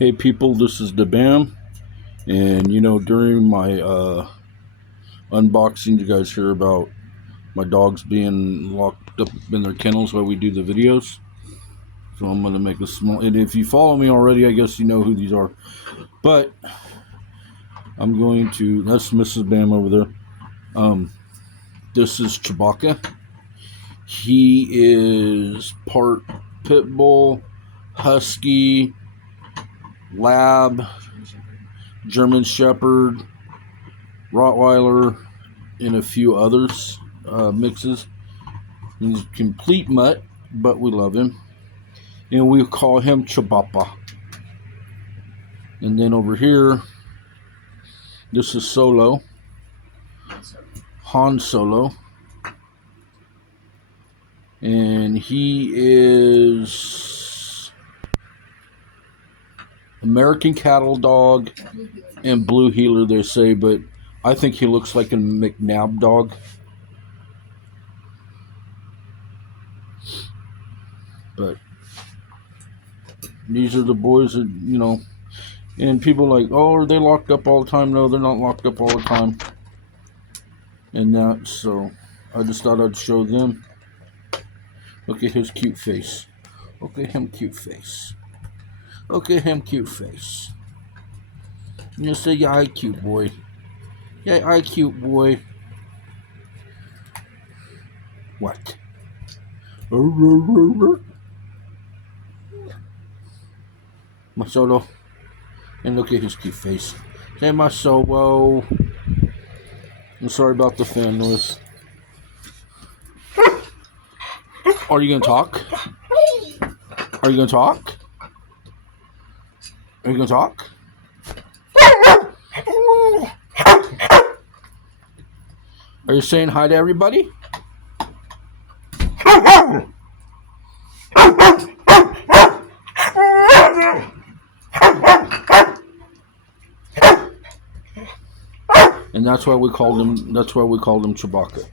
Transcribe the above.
Hey people, this is the Bam, and during my unboxing, you guys hear about my dogs being locked up in their kennels while we do the videos. So I'm gonna make a small. And if you follow me already, I guess you know who these are. But I'm going to. That's Mrs. Bam over there. This is Chewbacca. He is part pit bull, husky, lab, German Shepherd, Rottweiler, and a few others mixes. He's a complete mutt, but we love him, and we call him Chewbacca. And then over here, this is Solo, Han Solo, and he is American cattle dog and blue heeler, they say, but I think he looks like a McNabb dog. But these are the boys that, and people are like, oh, are they locked up all the time? No, they're not locked up all the time. And that, so I just thought I'd show them. Look at his cute face. Look at him cute face. Look at him cute face. You say, yeah, I cute boy. Yeah, I cute boy. What? My Solo. And look at his cute face. Say, my Solo. I'm sorry about the fan noise. Are you gonna talk? Are you gonna talk? Are you gonna talk? Are you saying hi to everybody? And that's why we called him. That's why we called him Chewbacca.